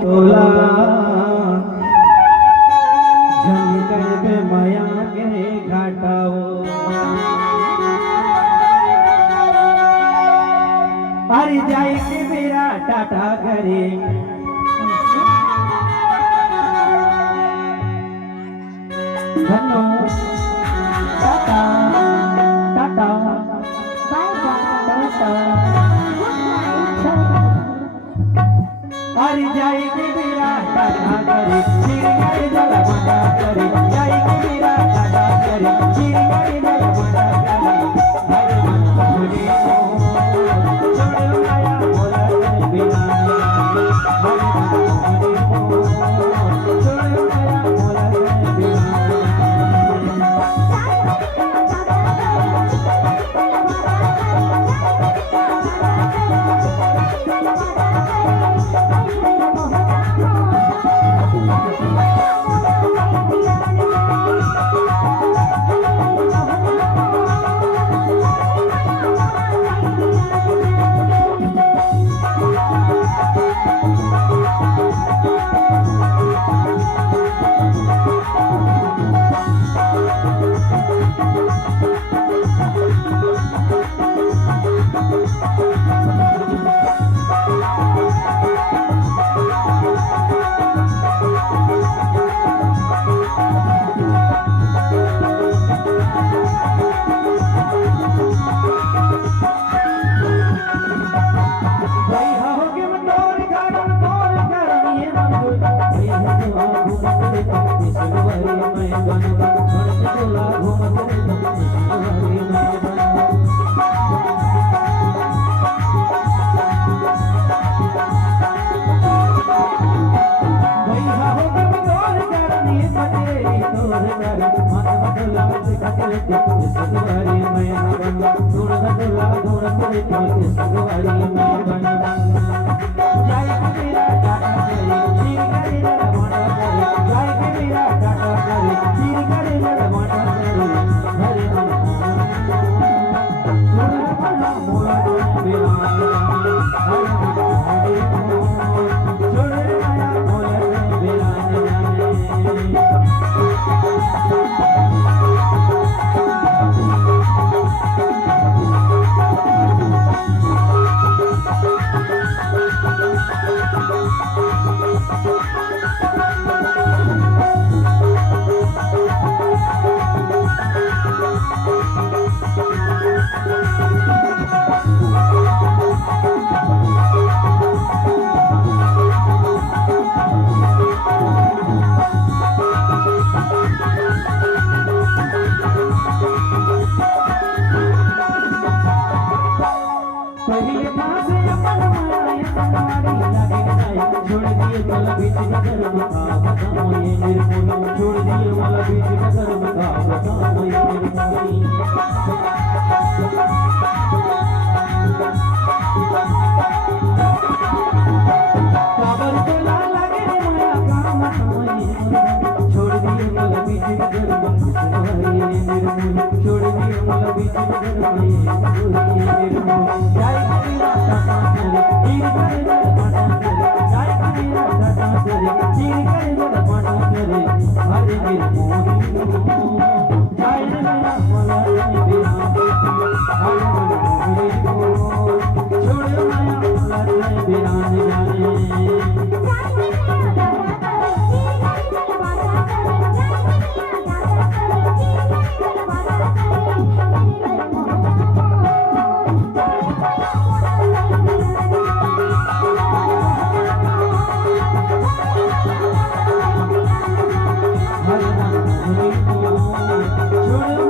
तोला झनकर पे माया के घाटाओ अरे जाए के मेरा टाटा करे धनो टाटा टाटा टाटा हरि जाई के मेरा टाटा करे चिरगाई जल मना करे जाई के मेरा टाटा करे चिरगाई जल मना करे हर मन भूले छोड़ आया बोला बिना हर मन भूले छोड़ आया बोला बिना छोड़